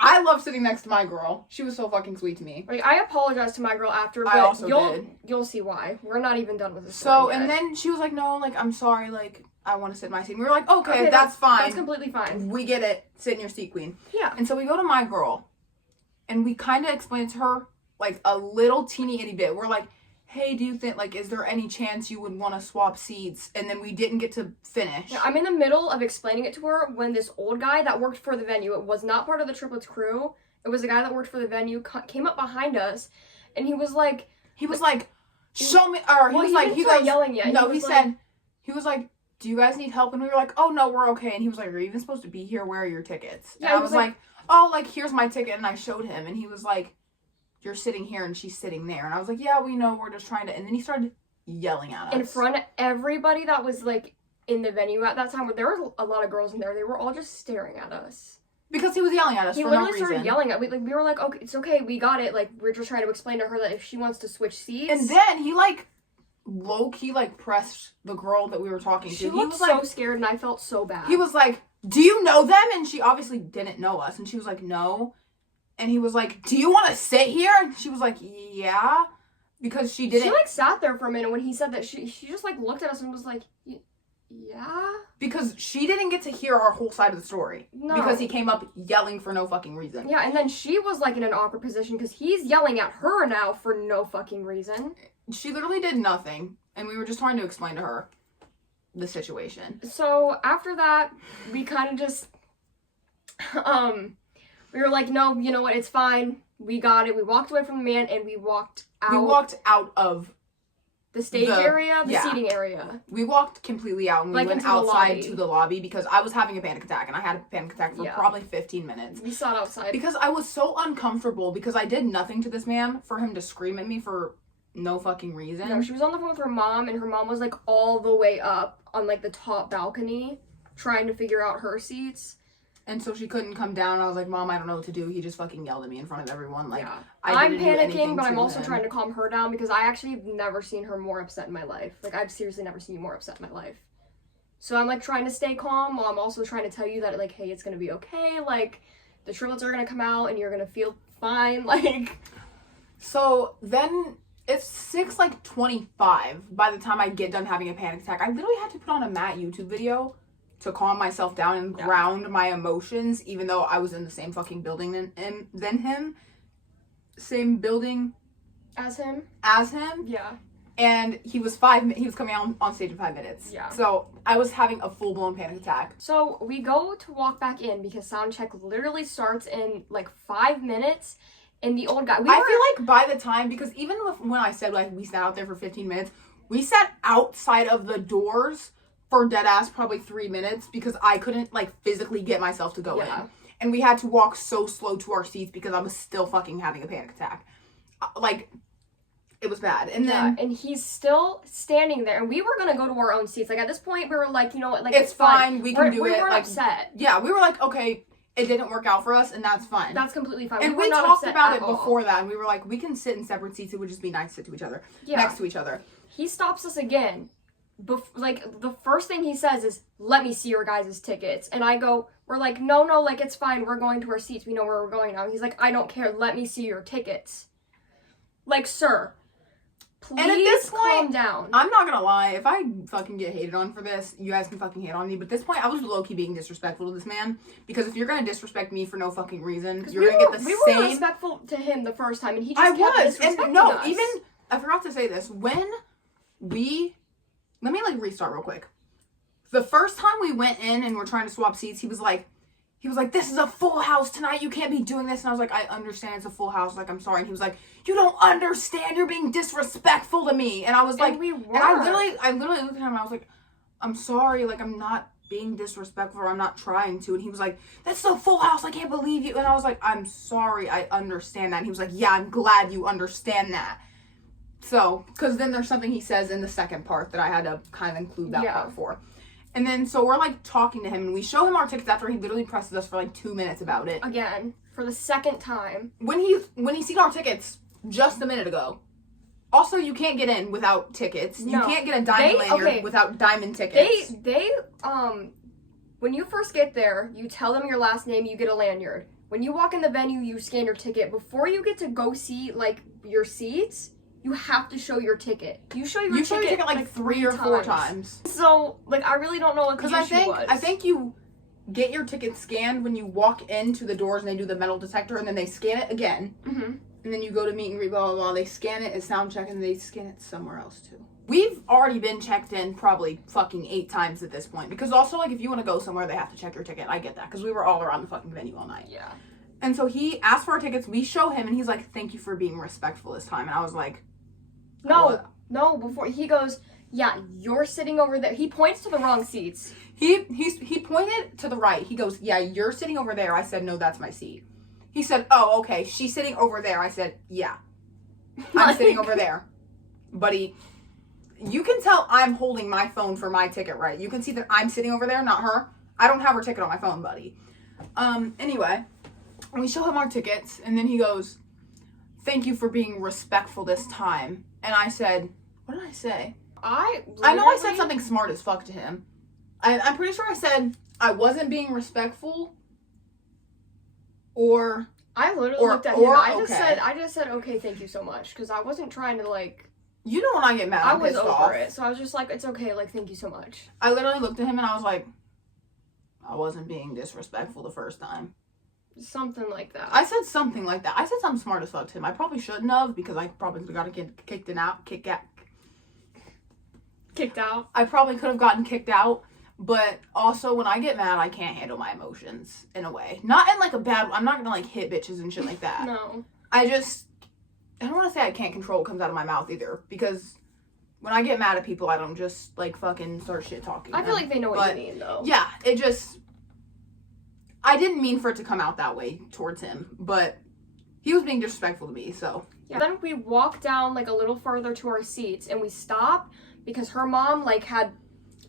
I love sitting next to my girl. She was so fucking sweet to me. Like, I apologized to my girl after, but I also you'll see why. We're not even done with this. So, and then she was like, no, like, I'm sorry, like, I want to sit in my seat. And we were like, okay, that's fine. That's completely fine. We get it. Sit in your seat, queen. Yeah. And so we go to my girl, and we kind of explain to her, like, a little teeny itty bit. We're like, hey, do you think, like, is there any chance you would want to swap seats? And then we didn't get to finish. Yeah, I'm in the middle of explaining it to her when this old guy that worked for the venue, it was not part of the Triplets crew, it was a guy that worked for the venue, came up behind us, and he was like, show me, or he was yelling yet. No, he was like, do you guys need help? And we were like, oh, no, we're okay. And he was like, are you even supposed to be here? Where are your tickets? Yeah, and I was like, oh, like, here's my ticket. And I showed him, and he was like, you're sitting here and she's sitting there. And I was like, yeah, we know, we're just trying to. And then he started yelling at us. In front of everybody that was, like, in the venue at that time. There were a lot of girls in there. They were all just staring at us. Because he was yelling at us for no reason. He literally started yelling at us. We were like, okay, it's okay, we got it. Like, we're just trying to explain to her that if she wants to switch seats. And then he, like, low-key, like, pressed the girl that we were talking to. She looked so scared, and I felt so bad. He was like, do you know them? And she obviously didn't know us. And she was like, no. And he was like, do you want to sit here? And she was like, yeah. Because she didn't. She, like, sat there for a minute when he said that. She just, like, looked at us and was like, yeah? Because she didn't get to hear our whole side of the story. No. Because he came up yelling for no fucking reason. Yeah, and then she was, like, in an awkward position because he's yelling at her now for no fucking reason. She literally did nothing. And we were just trying to explain to her the situation. So, after that, we kind of just, we were like, no, you know what, it's fine. We got it. We walked away from the man, and we walked out. We walked out of the stage area, the seating area. We walked completely out, and we went outside to the lobby because I was having a panic attack, and I had a panic attack for probably 15 minutes. We sat outside. Because I was so uncomfortable because I did nothing to this man for him to scream at me for no fucking reason. No, she was on the phone with her mom, and her mom was, like, all the way up on, like, the top balcony trying to figure out her seats. And so she couldn't come down. I was like, Mom, I don't know what to do. He just fucking yelled at me in front of everyone. Like, I'm panicking, but I'm also trying to calm her down because I actually have never seen her more upset in my life. Like, I've seriously never seen you more upset in my life. So I'm, like, trying to stay calm while I'm also trying to tell you that, like, hey, it's gonna be okay. Like, the Triplets are gonna come out and you're gonna feel fine. Like, so then it's 6:25 by the time I get done having a panic attack. I literally had to put on a Matt YouTube video to calm myself down and ground my emotions, even though I was in the same fucking building than him. Same building as him. Yeah. And he was coming on stage in 5 minutes. Yeah. So I was having a full-blown panic attack. So we go to walk back in because sound check literally starts in like 5 minutes. And the old guy, I feel like by the time, because even when I said like we sat out there for 15 minutes, we sat outside of the doors for dead ass probably 3 minutes because I couldn't like physically get myself to go in. And we had to walk so slow to our seats because I was still fucking having a panic attack. Like, it was bad. And then and he's still standing there, and we were gonna go to our own seats. Like, at this point we were like, you know what, like, it's fine, we can do it. We weren't like, upset. Yeah, we were like, okay, it didn't work out for us, and that's fine. That's completely fine. And we talked about it before that, and we were like, we can sit in separate seats. It would just be nice to sit to each other, next to each other. He stops us again. Like, the first thing he says is, let me see your guys' tickets. And we're like, no, like, it's fine. We're going to our seats. We know where we're going now. And he's like, I don't care. Let me see your tickets. Like, sir, please and at this point, calm down. I'm not gonna lie. If I fucking get hated on for this, you guys can fucking hate on me. But at this point, I was low-key being disrespectful to this man. Because if you're gonna disrespect me for no fucking reason, you're gonna get the same... We were respectful to him the first time, and he just kept disrespecting us. Even... I forgot to say this. When we... Let me, like, restart real quick. The first time we went in and we're trying to swap seats, he was like, this is a full house tonight. You can't be doing this. And I was like, I understand it's a full house. Like, I'm sorry. And he was like, you don't understand. You're being disrespectful to me. And I was like, we were. And I literally looked at him and I was like, I'm sorry. Like, I'm not being disrespectful. Or I'm not trying to. And he was like, that's a full house. I can't believe you. And I was like, I'm sorry. I understand that. And he was like, yeah, I'm glad you understand that. So, because then there's something he says in the second part that I had to kind of include that part for. And then, so we're, like, talking to him, and we show him our tickets after he literally presses us for, like, 2 minutes about it. Again, for the second time. When he seen our tickets just a minute ago. Also, you can't get in without tickets. No. You can't get a diamond lanyard without diamond tickets. When you first get there, you tell them your last name, you get a lanyard. when you walk in the venue, you scan your ticket. Before you get to go see, like, your seats, you have to show your ticket. You show your ticket like 3 or 4 times. So, like, I really don't know what the issue was. I think you get your ticket scanned when you walk into the doors and they do the metal detector, and then they scan it again. And then you go to meet and greet, blah, blah, blah. They scan it, it's sound check, and they scan it somewhere else, too. We've already been checked in probably fucking 8 times at this point. Because also, like, if you want to go somewhere, they have to check your ticket. I get that, because we were all around the fucking venue all night. Yeah. And so he asked for our tickets. We show him, and he's like, thank you for being respectful this time. And I was like... No, before he goes, yeah, you're sitting over there. He points to the wrong seats. He pointed to the right. He goes, yeah, you're sitting over there. I said, no, that's my seat. He said, oh, okay, she's sitting over there. I said, yeah, I'm sitting over there. Buddy, you can tell I'm holding my phone for my ticket, right? You can see that I'm sitting over there, not her. I don't have her ticket on my phone, buddy. Anyway, we show him our tickets, and then he goes, thank you for being respectful this time. And I said, what did I say? I know I said something smart as fuck to him. I'm pretty sure I said I wasn't being respectful. Or I literally looked at him. I just said okay, thank you so much, because I wasn't trying to, like, you know, when I get mad, I was over it, so I was just like, it's okay, like, thank you so much. I literally looked at him and I was like, I wasn't being disrespectful the first time. Something like that. I said something like that. I said something smart as fuck to him. I probably shouldn't have, because I probably could have gotten kicked out. I probably could have gotten kicked out. But also, when I get mad, I can't handle my emotions in a way. Not in, like, a bad... I'm not gonna, like, hit bitches and shit like that. No. I don't want to say I can't control what comes out of my mouth either. Because when I get mad at people, I don't just, like, fucking start shit talking. I feel like they know what you mean, though. Yeah, it just... I didn't mean for it to come out that way towards him. But he was being disrespectful to me, so... Yeah. Then we walked down, like, a little further to our seats. And we stopped because her mom, like, had...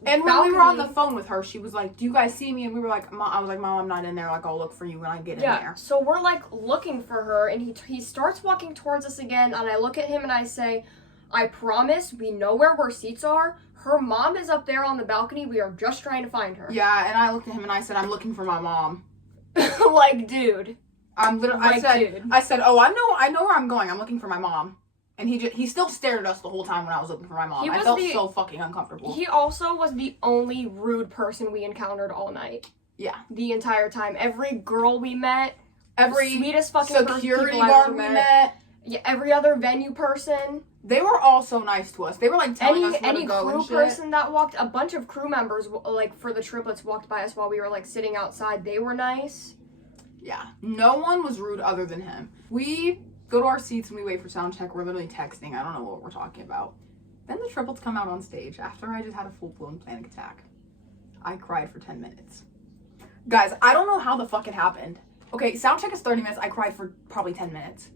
And when we were on the phone with her, she was like, do you guys see me? And we were like, I was like, Mom, I'm not in there. Like, I'll look for you when I get in there. So we're, like, looking for her, and he starts walking towards us again, and I look at him and I say, I promise we know where our seats are. Her mom is up there on the balcony. We are just trying to find her. Yeah, and I looked at him and I said, I'm looking for my mom. Like, dude. I said, oh, I know where I'm going. I'm looking for my mom. And he still stared at us the whole time when I was looking for my mom. I felt so fucking uncomfortable. He also was the only rude person we encountered all night. Yeah. The entire time. Every girl we met, every sweetest fucking security guard we met. Yeah, every other venue person. They were all so nice to us. They were like telling us where to go and shit. Any crew person that walked, a bunch of crew members, like, for the triplets walked by us while we were, like, sitting outside. They were nice. Yeah. No one was rude other than him. We go to our seats and we wait for sound check. We're literally texting. I don't know what we're talking about. Then the triplets come out on stage after I just had a full-blown panic attack. I cried for 10 minutes. Guys, I don't know how the fuck it happened. Okay, sound check is 30 minutes. I cried for probably 10 minutes.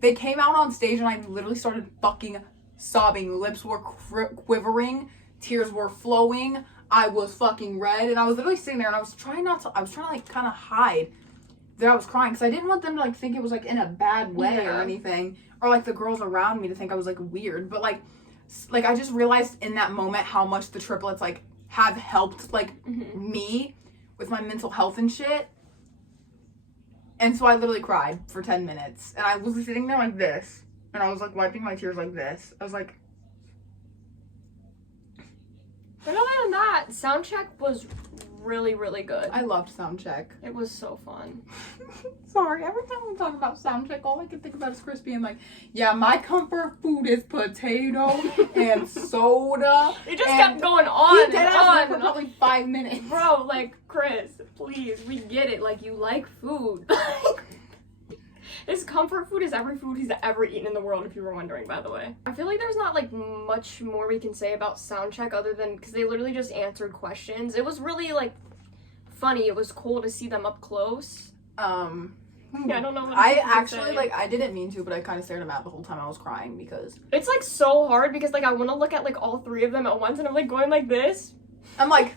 They came out on stage and I literally started fucking sobbing. Lips were quivering. Tears were flowing. I was fucking red. And I was literally sitting there and I was trying to like kind of hide that I was crying, because I didn't want them to, like, think it was, like, in a bad way or anything, or, like, the girls around me to think I was, like, weird. But, like I just realized in that moment how much the triplets, like, have helped, like, me with my mental health and shit. And so I literally cried for 10 minutes, and I was sitting there like this, and I was, like, wiping my tears like this. I was like... But other than that, soundcheck was really, really good. I loved soundcheck. It was so fun. Sorry, every time we talk about soundcheck, all I can think about is Chris being like, yeah, my comfort food is potato and soda. It just kept going on and on. For probably 5 minutes. Bro, like, Chris, please, we get it. Like, you like food. His comfort food is every food he's ever eaten in the world, if you were wondering, by the way. I feel like there's not, like, much more we can say about soundcheck other than, because they literally just answered questions. It was really, like, funny. It was cool to see them up close. I don't know what I actually, like, I didn't mean to, but I kind of stared at Matt the whole time I was crying, because... It's, like, so hard, because, like, I want to look at, like, all 3 of them at once, and I'm, like, going like this. I'm, like...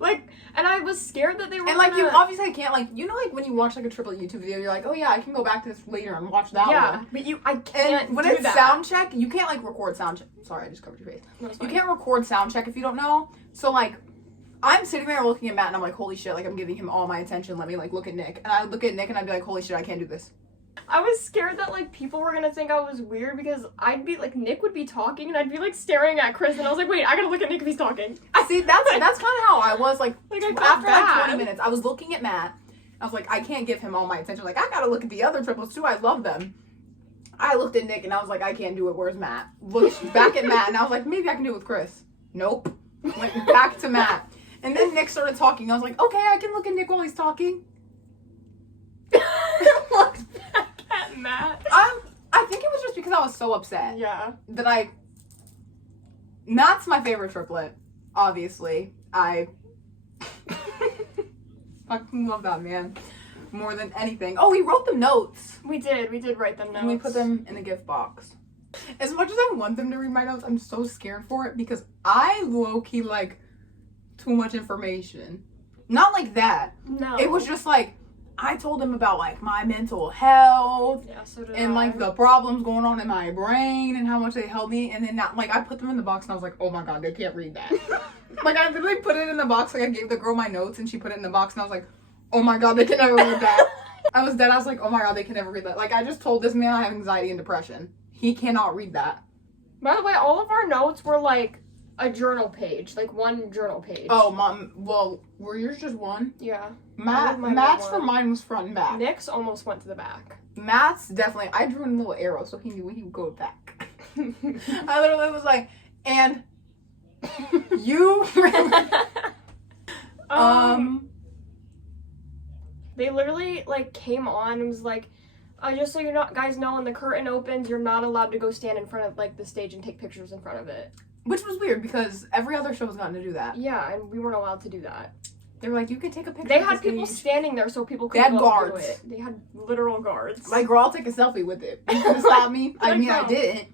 and I was scared that they were And, like, you obviously can't, like, you know, like, when you watch, like, a triplet YouTube video, you're like, oh, yeah, I can go back to this later and watch that one. Yeah, but I can't And when it's sound check, you can't, like, record sound check. Sorry, I just covered your face. You can't record sound check if you don't know. So, like, I'm sitting there looking at Matt and I'm like, holy shit, like I'm giving him all my attention. Let me like look at Nick. And I look at Nick and I'd be like, holy shit, I can't do this. I was scared that like people were gonna think I was weird because I'd be like, Nick would be talking and I'd be like staring at Chris and I was like, wait, I gotta look at Nick if he's talking. I see, that's kind of how I was like I felt after like bad. 20 minutes. I was looking at Matt. I was like, I can't give him all my attention. Like I gotta look at the other triplets too. I love them. I looked at Nick and I was like, I can't do it. Where's Matt? Looked back at Matt and I was like, maybe I can do it with Chris. Nope. Went back to Matt. And then Nick started talking. I was like, okay, I can look at Nick while he's talking. Looked back at Matt. I think it was just because I was so upset. Yeah. That Matt's my favorite triplet, obviously. I fucking love that man more than anything. Oh, we wrote them notes. We did write them notes. And we put them in the gift box. As much as I want them to read my notes, I'm so scared for it because I low-key like too much information. Not like that. No. It was just like, I told him about like my mental health. Yeah, so did and like the problems going on in my brain and how much they helped me. And then like I put them in the box and I was like, oh my god, they can't read that. Like I literally put it in the box. Like I gave the girl my notes and she put it in the box and I was like, oh my god, they can never read that. I was like, oh my god, they can never read that. Like I just told this man I have anxiety and depression. He cannot read that. By the way, all of our notes were like a journal page, like one journal page. Oh, Mom. Well, were yours just one? Yeah. Matt's for mine was front and back. Nick's almost went to the back. Matt's definitely. I drew a little arrow so he knew he would go back. I literally was like, and you. They literally like came on and was like, just so you guys know, when the curtain opens, you're not allowed to go stand in front of like the stage and take pictures in front of it. Which was weird because every other show has gotten to do that. Yeah, and we weren't allowed to do that. They were like, you can take a picture. They had people standing there so people could do guards. it. They had literal guards. Like, girl, I'll take a selfie with it. You couldn't stop me. I mean, I didn't.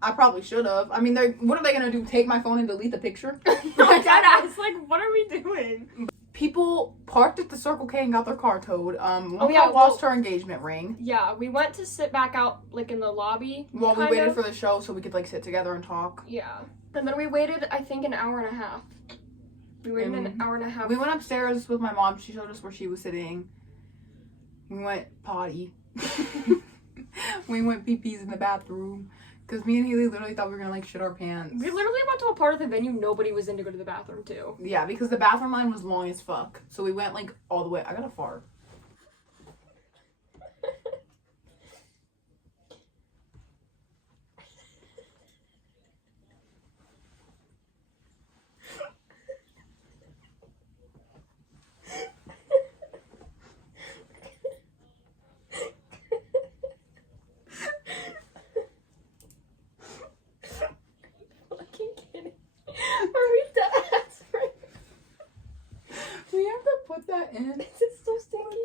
I probably should have. I mean, what are they gonna do? Take my phone and delete the picture? Deadass. Like, what are we doing? People parked at the Circle K and got their car towed. Lost her engagement ring. Yeah, we went to sit back out like in the lobby while we waited for the show so we could like sit together and talk. Yeah, and then we waited, I think, an hour and a half. We waited an hour and a half. We went upstairs with my mom. She showed us where she was sitting. We went potty. We went pee-pees in the bathroom. Because me and Haley literally thought we were going to, like, shit our pants. We literally went to a part of the venue nobody was in to go to the bathroom, too. Yeah, because the bathroom line was long as fuck. So we went, like, all the way. I got a fart. In. Is it still stinky?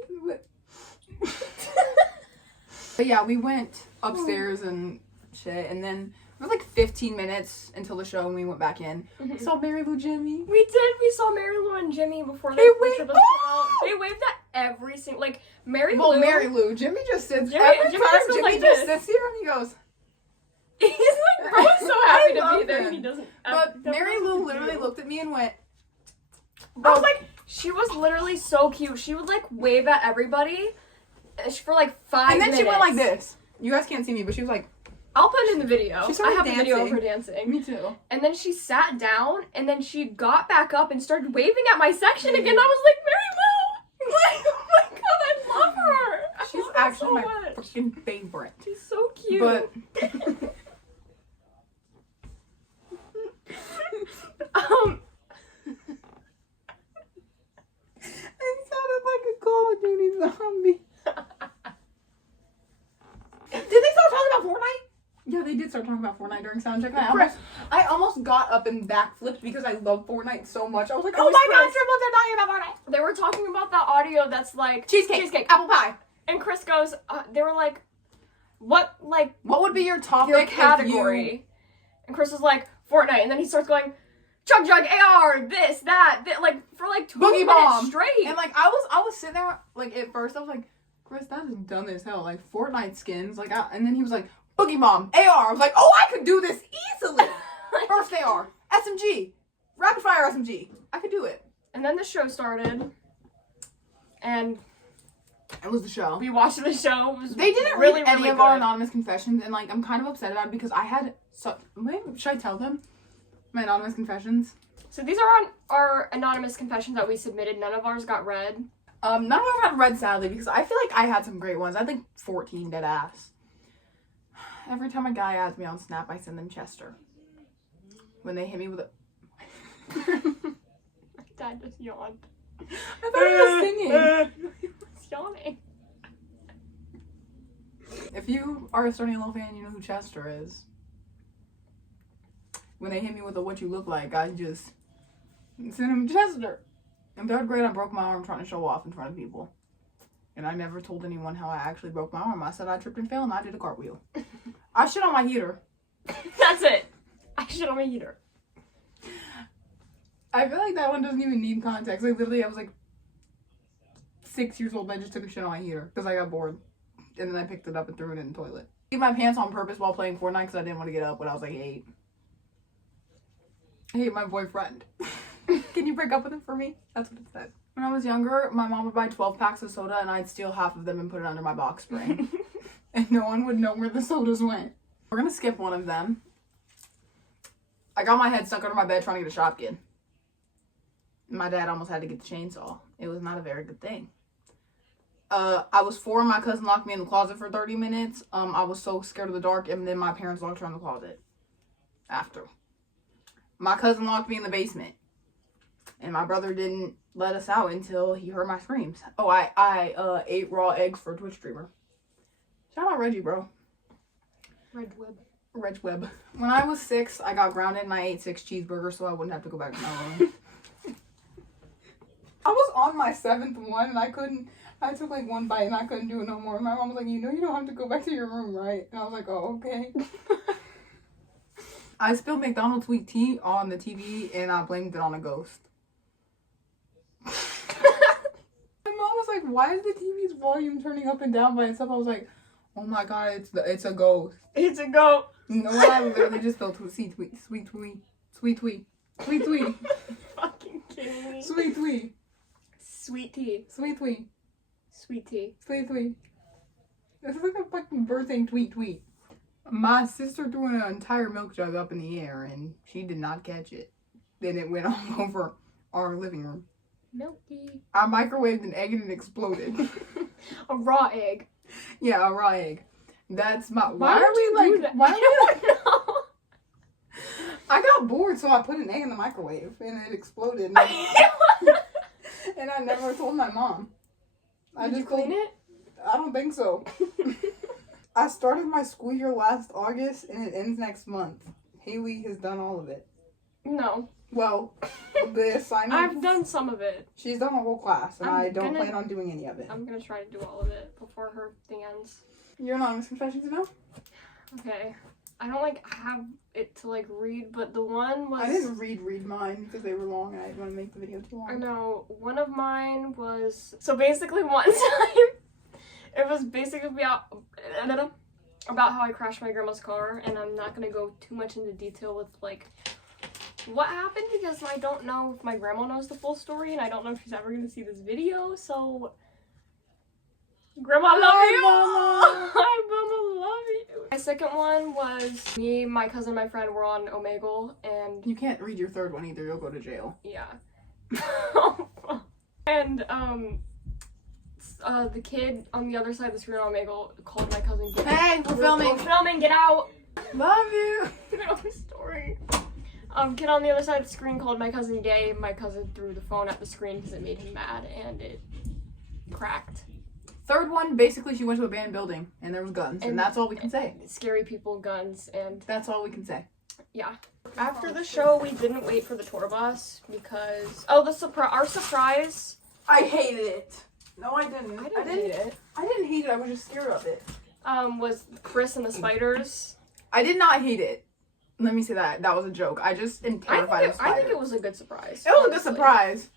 But yeah, we went upstairs and shit, and then it was like 15 minutes until the show, and we went back in. Mm-hmm. We saw Mary Lou Jimmy. We did. We saw Mary Lou and Jimmy before they waved. They waved at every single Mary Lou. Well, Mary Lou. Jimmy just sits. Every time Jimmy just sits here and he goes. He's like, bro, so happy to be there. And he doesn't. But Mary Lou literally looked at me and went. I was like. She was literally so cute. She would like wave at everybody for like 5 minutes. And then she went like this. You guys can't see me, but she was like. I'll put it in the video. I have dancing. a video of her dancing. Me too. And then she sat down, and then she got back up and started waving at my section again. I was like, Mary Lou! Like, oh my god, I love her! She's actually my freaking favorite. She's so cute. But. It sounded like a Call of Duty zombie. Did they start talking about Fortnite? Yeah, they did start talking about Fortnite during soundcheck. I almost got up and backflipped because I love Fortnite so much. I was like, oh my god, triplets are talking about Fortnite. They were talking about that audio that's like cheesecake, apple pie. And Chris goes, they were like, what would be your topic? Your category. And Chris was like, Fortnite. And then he starts going, Chug Jug, AR, this, that, like for like 2 Boogie minutes Bomb straight. And like I was sitting there like at first I was like, Chris, that is dumb as hell. Like Fortnite skins, like and then he was like, Boogie Bomb, AR. I was like, oh, I could do this easily. First AR, SMG, Rapid fire SMG. I could do it. And then the show started. And it was the show. We watched the show. It was they didn't really, read any really of good. our anonymous confessions, and like I'm kind of upset about it because I had should I tell them my anonymous confessions? So these are on our anonymous confessions that we submitted. None of ours got read. None of them got read, sadly, because I feel like I had some great ones. I think 14 dead ass. Every time a guy adds me on Snap, I send them Chester. When they hit me with a... My dad just yawned. I thought he was singing. He was yawning. If you are a Starting Yellow fan, you know who Chester is. When they hit me with a what you look like, I just send him Chester. In 3rd grade, I broke my arm trying to show off in front of people. And I never told anyone how I actually broke my arm. I said I tripped and fell and I did a cartwheel. I shit on my heater. That's it. I shit on my heater. I feel like that one doesn't even need context. Like, literally, I was like 6 years old and I just took a shit on my heater because I got bored. And then I picked it up and threw it in the toilet. I peed my pants on purpose while playing Fortnite because I didn't want to get up when I was like 8. I hate my boyfriend. Can you break up with him for me? That's what it said. When I was younger, my mom would buy 12 packs of soda and I'd steal half of them and put it under my box spring. And no one would know where the sodas went. We're gonna skip one of them. I got my head stuck under my bed trying to get a Shopkin. My dad almost had to get the chainsaw. It was not a very good thing. I was 4 and my cousin locked me in the closet for 30 minutes. I was so scared of the dark and then my parents locked her in the closet. After. My cousin locked me in the basement. And my brother didn't let us out until he heard my screams. Oh, I ate raw eggs for a Twitch streamer. Shout out Reggie, bro. Reg Web. When I was 6, I got grounded and I ate 6 cheeseburgers so I wouldn't have to go back to my room. I was on my 7th one and I took like 1 bite and I couldn't do it no more. My mom was like, you know you don't have to go back to your room, right? And I was like, oh, okay. I spilled McDonald's sweet tea on the TV and I blamed it on a ghost. My mom was like, why is the TV's volume turning up and down by itself? I was like, oh my god, it's a ghost. It's a ghost. No, I literally just spelled sweet tweet. Fucking kidding me. Sweet tweet. Sweet tea. Sweet tweet. Sweet tea. Sweet tweet. This is like a fucking birthing tweet. My sister threw an entire milk jug up in the air and she did not catch it. Then it went all over our living room. Milky. I microwaved an egg and it exploded. A raw egg. Yeah, a raw egg. That's my. Why are we like? Why are we like? I got bored, so I put an egg in the microwave and it exploded. And I never told my mom. Did you clean it? I don't think so. I started my school year last August and it ends next month. Haley has done all of it. No. Well, the assignment. I've done some of it. She's done a whole class, and I don't plan on doing any of it. I'm gonna try to do all of it before her thing ends. Your anonymous confessions now? Okay. I don't like have it to like read, but the one was. I didn't read mine because they were long, and I didn't want to make the video too long. I know. One of mine was so basically one time. It was basically about how I crashed my grandma's car, and I'm not gonna go too much into detail with like what happened because I don't know if my grandma knows the full story, and I don't know if she's ever gonna see this video. So, Grandma, love you. Mama. Hi, Mama, love you. My second one was me, my cousin, my friend were on Omegle, and you can't read your third one either. You'll go to jail. Yeah. And the kid on the other side of the screen on Omegle called my cousin. Hey, we're filming. We're filming. Get out. Love you. No story. Kid on the other side of the screen called my cousin gay. My cousin threw the phone at the screen because it made him mad, and it cracked. Third one, basically, she went to a abandoned building, and there was guns, and that's all we can say. Scary people, guns, and that's all we can say. Yeah. After the show, we didn't wait for the tour bus because our surprise. I hated it. No, I didn't. I didn't hate it. I didn't hate it. I was just scared of it. Was Chris and the spiders. I did not hate it. Let me say that. That was a joke. I just am terrified of spiders. I think it was a good surprise. It was a good surprise.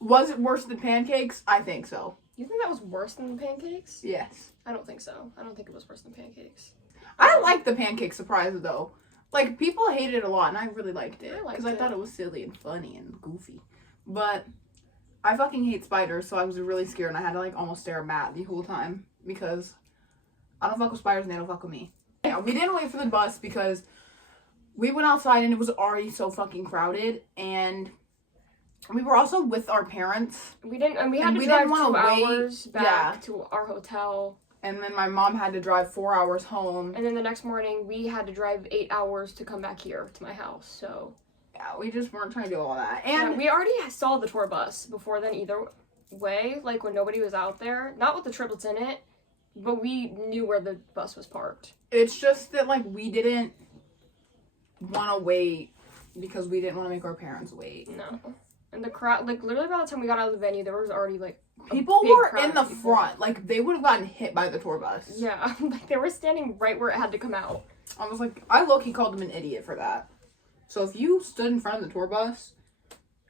Was it worse than pancakes? I think so. You think that was worse than the pancakes? Yes. I don't think so. I don't think it was worse than pancakes. I like the pancake surprise though. Like, people hated it a lot, and I really liked it. Because I it. thought it was silly and funny and goofy. But I fucking hate spiders, so I was really scared, and I had to, like, almost stare at Matt the whole time. Because I don't fuck with spiders, and they don't fuck with me. Yeah, we didn't wait for the bus because we went outside, and it was already so fucking crowded. And we were also with our parents. We had to drive 2 hours back to our hotel. And then my mom had to drive 4 hours home. And then the next morning, we had to drive 8 hours to come back here to my house, so. Yeah, we just weren't trying to do all that. And And we already saw the tour bus before then either way, like when nobody was out there. Not with the triplets in it, but we knew where the bus was parked. it's just that, like, we didn't want to wait because we didn't want to make our parents wait. No. And the crowd, like, literally by the time we got out of the venue, there was already, like, people were in the front. Like, they would have gotten hit by the tour bus. Yeah, like, they were standing right where it had to come out. I was like, I low-key called them an idiot for that. So if you stood in front of the tour bus,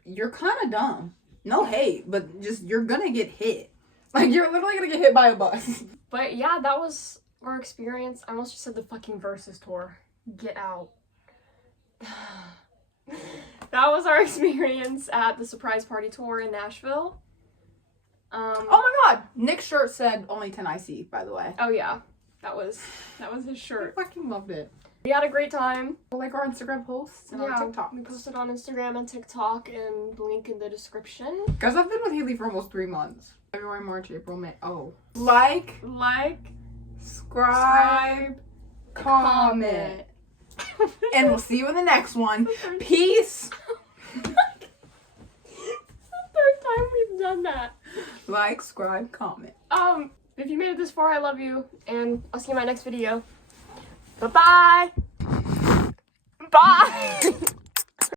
you're kind of dumb. No hate, but just, you're gonna get hit. Like, you're literally gonna get hit by a bus. But yeah, that was our experience. I almost just said the fucking Versus tour. Get out. That was our experience at the surprise party tour in Nashville. Oh my god! Nick's shirt said only 10 IC, by the way. Oh yeah, that was his shirt. I fucking loved it. We had a great time. Like our Instagram posts and our TikTok. We posted on Instagram and TikTok, and link in the description. Guys, I've been with Haley for almost 3 months. February, March, April, May. Oh. Like, subscribe, comment. And we'll see you in the next one. Peace. It's the third time we've done that. Like, subscribe, comment. If you made it this far, I love you, and I'll see you in my next video. Bye-bye. Bye.